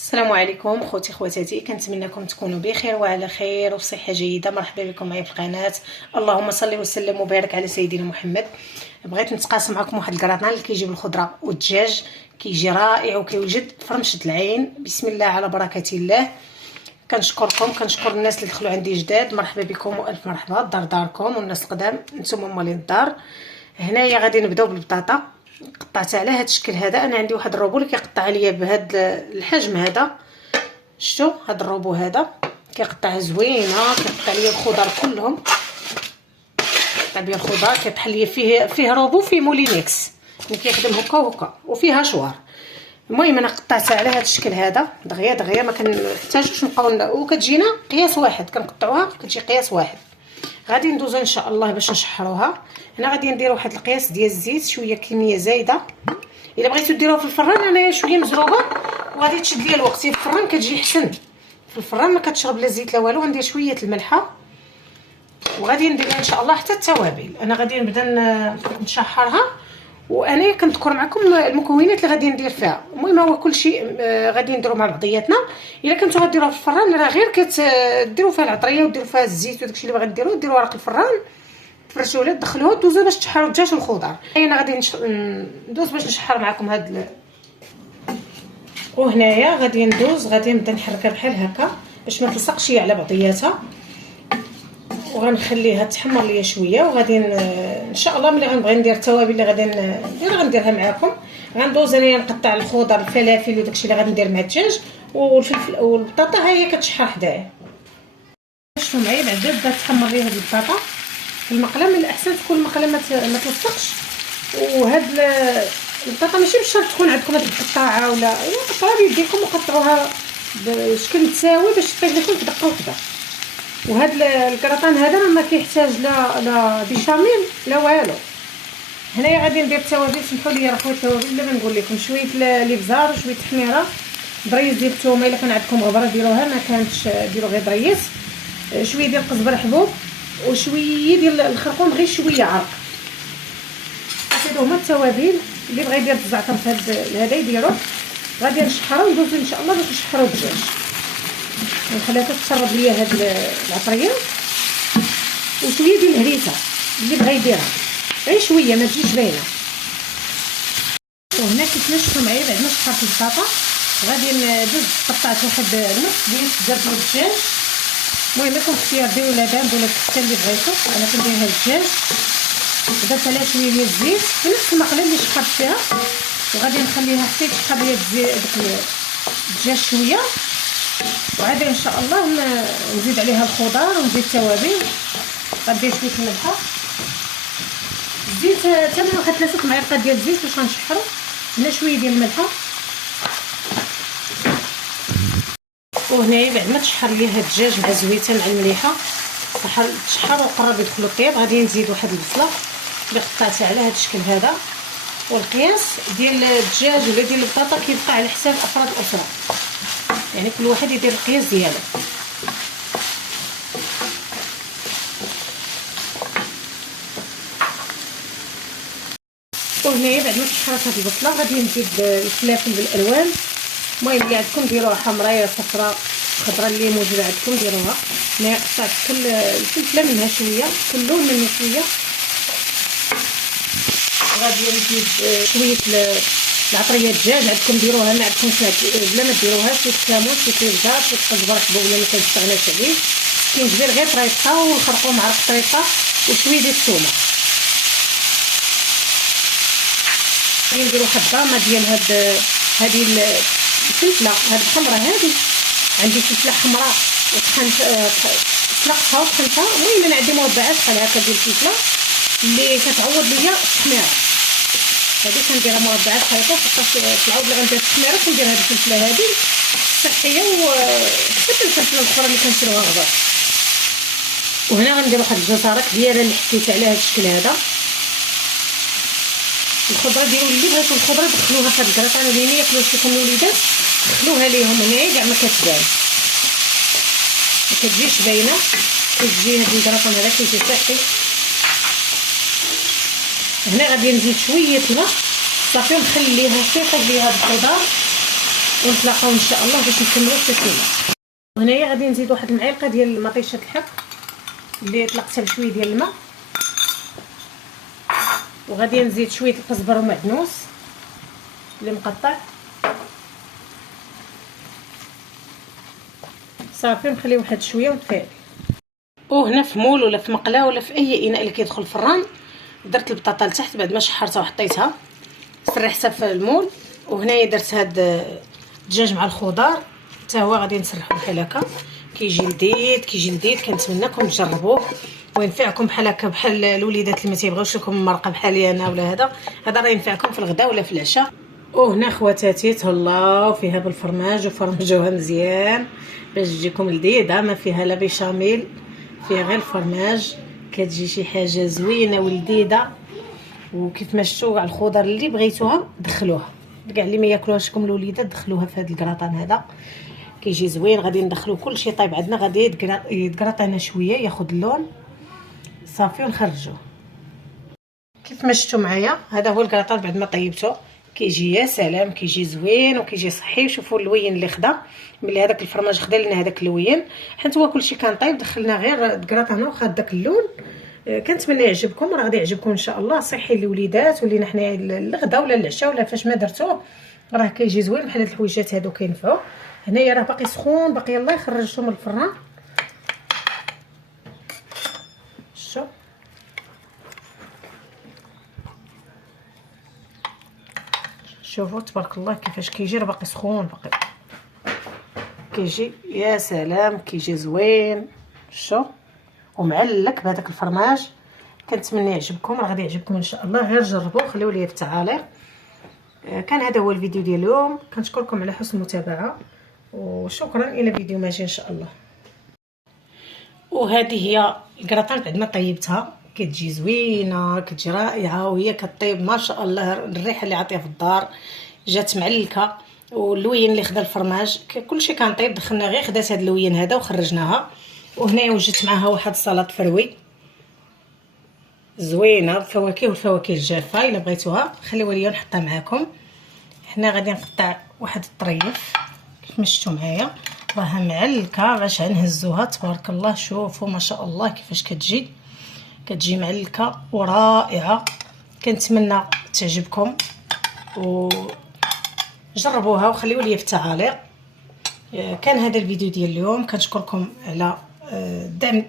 السلام عليكم خوتي خواتاتي، كنتمنىكم تكونوا بخير وعلى خير وبصحه جيده. مرحبا بكم معايا في القناه. اللهم صل وسلم وبارك على سيدنا محمد. بغيت نتقاسم معكم واحد الكراتان اللي كيجيب الخضره والدجاج، كيجي رائع وكيوجد فرمشه العين. بسم الله على بركه الله. كنشكر الناس اللي دخلوا عندي جداد، مرحبا بكم والف مرحبا. الدار داركم، والناس القدام نتوما مالين الدار. هنايا غادي نبداو بالبطاطا. قطعتها على هذا الشكل هذا. انا عندي واحد الروبو اللي كيقطع عليا بهذا الحجم هذا. شفتوا هذا الروبو هذا كيقطع زوينه، كيقطع ليا الخضر كلهم، كيقطع بيا الخضر، كيطيح ليا فيه روبو فيه مولينكس اللي كيخدم هكا وهكا وفيها شوار. المهم انا قطعتها على هذا الشكل هذا دغيا ما كنحتاجوش نبقاو، وكتجينا قياس واحد، كنقطعوها كتجي قياس واحد. غادي ندوزو ان شاء الله باش نشحروها. هنا غادي نديرو واحد القياس ديال الزيت، شويه كميه زايده. الا بغيتو ديروها في الفران انايا شويه مزروبه وغادي تشد ليا الوقت. في الفران كتجي حسن، في الفران ما كتشرب لا زيت لا والو. غندير شويه الملحه وغادي ندير ان شاء الله حتى التوابل. انا غادي نبدا نشحرها، وانا كنذكر معكم المكونات اللي غادي ندير فيها. المهم هو كلشي غادي نديرو مع بعضياتنا. الا كنتو غديروها في الفران راه غير كتديروا فيها العطريه وديروا فيها الزيت وداكشي اللي باغي ديروا. ديروا ورق الفران، تفرشوا ولا تدخلوها دوزوا باش تشحروا الدجاج والخضر. انا غادي ندوز باش نشحر معكم هاد وهنايا غادي نبدا نحركها بحال هكا باش ما تلصقش على بعضياتها، وغنخليها تحمر ليا شويه. وغادي ان شاء الله ملي غنبغي ندير التوابل اللي غادي غنديرها معكم. غندوز انايا نقطع الخضر الفلافل وداكشي اللي غادي ندير مع الدجاج والفلفل والبطاطا، ها هي كتشحر حدايا. شوفوا معايا بعدا بدات تحمر ليا هاد البطاطا في المقله. من الاحسن تكون المقله ما تلصقش. وهاد البطاطا ماشي بالشرط تكون عندكم هاد القطاعه ولا قطعوها بيديكم وقطعوها بشكل متساوي باش تطيب لكم في دقه وحده. وهاد الكراتان هذا ما كيحتاج لا بيشاميل لا والو. هنايا غادي ندير التوابل. سمحوا لي راه خويا التوابل اللي بنقول لكم شويه الابزار وشويه التحميره، دريس ديال الثومه الا كان عندكم غبره ديروها، ما كانتش ديروا غير دريس. شويه ديال القزبر حبوب وشويه ديال الخرقوم غير شويه عرق. هادو هما التوابل. اللي بغى يدير الزعتر في هذا يديروه. غادي نشحروا ندوزو ان شاء الله باش نشحروا الدجاج. نخليها تتشرب ليا هاد العطريه وشويه ديال الهريسه اللي بغى يديرها غير شويه ما تجيش باينه. وهنا كيف شفتوا معايا بعد ما شحرت البطاطا غادي ندوز قطعت واحد نص ديال الدجاج والدجاج. المهم لكم اختيار ديروا لا دام ولا حتى اللي بغيتو. انا كنديرها الدجاج، درت عليها شويه ديال الزيت في نفس المقله اللي شحرت فيها، وغادي نخليها حتى تشحر ليا داك الدجاج شويه. وعاد ان شاء الله نزيد عليها الخضر ونزيد التوابل. غندير شويه الملحه، الزيت تمام واحد 3 معالق ديال الزيت باش غنشحروا. هنا شويه ديال الملحه. وهنايا بعد ما تشحر ليا هاد الدجاج مع زويته مع المليحه تشحر وقرب يدخلوا الطياب، غادي نزيد واحد البصله اللي قطعتها على هاد الشكل هذا. والقياس ديال الدجاج ولا ديال البطاطا كيبقى على حساب افراد الاسره، يعني كل واحد يدير القياس ديالو. وهنايا بعد ما تشحرت هاد البصله غادي نزيد الفلافل بالالوان. المهم اللي عندكم ديروها حمراء صفراء خضراء اللي موجوده عندكم ديروها. هنايا قطعت كل الفلفله منها شويه، كلهم منه شويه. غادي نزيد شويه العطريه الدجاج عندكم ديروها، ما عندكمش بلا ما ديروها. شويه الكمون، شويه البزار، شويه القزبر حبوب ولا ما كنستغناش عليه. كينجبر غير طريقه، والخرقوم عرق طريقه، وشويه ديال الثومه. غادي نديرو حبه ديال هذه الفلفله هاد الحمراء. هذه عندي فلفله حمراء طلقتها وطحنتها. المهم انا عندي مربعات بحال هكا ديال الفلفله اللي كتعوض ليا التحميره. هذه كنديرها مربعات بحال هكا، في العوض اللي غندير التحميره كندير هذه الفلفله هذه صحيه، وحتى الفلفله الاخرى اللي كنشريوها غبار. وهنا غندير واحد الجزره كبيره اللي حطيت عليها هذا الشكل هذا. الخضره ديروا اللي بغيتوا الخضره دخلوها في هاد الكراتان وليني ياكلوا لكم الوليدات، دخلوها ليهم هنايا كاع ما كتبان، ما كتجيش باينه. كتجي هاد الكراتان هذا كيجي صحي. هنا غادي نزيد شويه الماء صافي ونخليها تطيب ليها بالخضر. ونتلاقاو ان شاء الله باش نكملوا التسويه. هنايا غادي نزيد واحد المعلقه ديال مطيشه الحك اللي طلقتها بشويه ديال الماء، وغادي نزيد شويه القزبر ومعدنوس اللي مقطع صافي، ونخليه واحد شويه ونطفيه. وهنا في مول ولا في مقله ولا في اي اناء اللي كيدخل الفران درت البطاطا لتحت بعد ما شحرتها وحطيتها سرحتها في المول. وهنايا درت هاد الدجاج مع الخضار حتى هو غادي نسرحو بحال هكا، كيجي لذيذ كنتمنىكم تجربوه وينفعكم بحال هكا، بحال الوليدات اللي ما تيبغيوش لكم المرقه بحالي انا ولا هذا راه ينفعكم في الغداء ولا في العشاء. وهنا خواتاتي تهلاو فيها بالفرماج وفرمجوها مزيان باش تجيكم لذيذه، ما فيها لا بيشاميل، فيها غير الفرماج، كتجي شي حاجه زوينه ولذيذه. وكيف ما شفتوا على الخضر اللي بغيتوها دخلوها، كاع اللي ما ياكلوهاشكم الوليدات دخلوها في هذا الكراطان هذا كيجي زوين. غادي ندخلو كلشي طيب عندنا، غادي يتكراطينا شويه ياخذ اللون صافي ونخرجوه. كيف ما شفتوا معايا هذا هو الكراطان بعد ما طيبته كيجي يا سلام، كيجي زوين وكيجي صحي. شوفوا اللوين اللي خدا، ملي هذاك الفرماج خدا لنا هذاك اللوين، حيت هو كلشي كان طيب دخلنا غير الكراطان وخد داك اللون. كنتمنى يعجبكم، راه غادي يعجبكم ان شاء الله، صحي للوليدات ولينا حنايا الغدا ولا العشاء ولا فاش ما درتوه راه كيجي زوين بحال هاد الحويجات هادو كينفعوا. هنايا راه باقي سخون، باقي يلاه خرجته من الفران. شوفوا تبارك الله كيفاش كيجي، راه باقي سخون، باقي كيجي يا سلام، كيجي زوين شو ومعلك بهذاك الفرماج. كنتمنى يعجبكم، راه غادي يعجبكم ان شاء الله، غير جربوه خليو لي في التعاليق. كان هذا هو الفيديو ديال اليوم، كنشكركم على حسن المتابعه وشكرا، الى فيديو ماجي ان شاء الله. وهذه هي الكراطان بعد ما طيبتها كتجي زوينه، كتجي رائعه وهي كطيب ما شاء الله. الريحه اللي عطيها في الدار جات معلكه، واللوين اللي خدا الفرماج كلشي كان طيب. دخلنا غير خدات هذا اللوين هذا وخرجناها. وهنايا وجدت معها واحد السلطه فروي زوينه بالفواكه والفواكه الجافه، الا بغيتوها خليوها ليا نحطها معاكم. هنا غادي نقطع واحد الطريف كيف ما شفتوا معايا، راها معلكه باش نهزوها تبارك الله. شوفوا ما شاء الله كيفاش كتجي معلكه ورائعه. كنتمنى تعجبكم وجربوها وخليوا لي في التعاليق. كان هذا الفيديو ديال اليوم، كنشكركم على الدعم